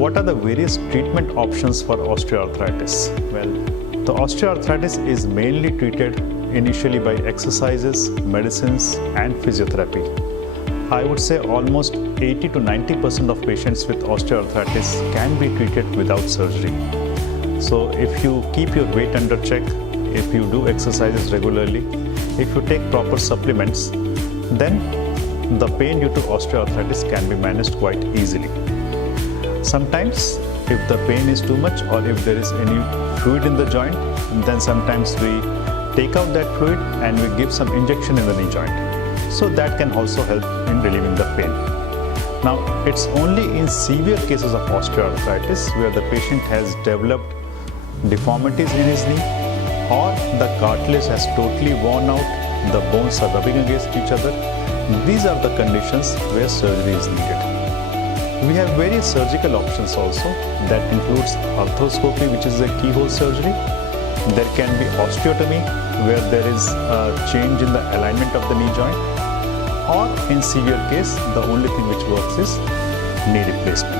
What are the various treatment options for osteoarthritis? Well, the osteoarthritis is mainly treated initially by exercises, medicines, and physiotherapy. I would say almost 80 to 90% of patients with osteoarthritis can be treated without surgery. So if you keep your weight under check, if you do exercises regularly, if you take proper supplements, then the pain due to osteoarthritis can be managed quite easily. Sometimes if the pain is too much or if there is any fluid in the joint, then sometimes we take out that fluid and we give some injection in the knee joint. So that can also help in relieving the pain. Now, it's only in severe cases of osteoarthritis where the patient has developed deformities in his knee or the cartilage has totally worn out, the bones are rubbing against each other. These are the conditions where surgery is needed. We have various surgical options also. That includes arthroscopy, which is a keyhole surgery. There can be osteotomy, where there is a change in the alignment of the knee joint. Or in severe case, the only thing which works is knee replacement.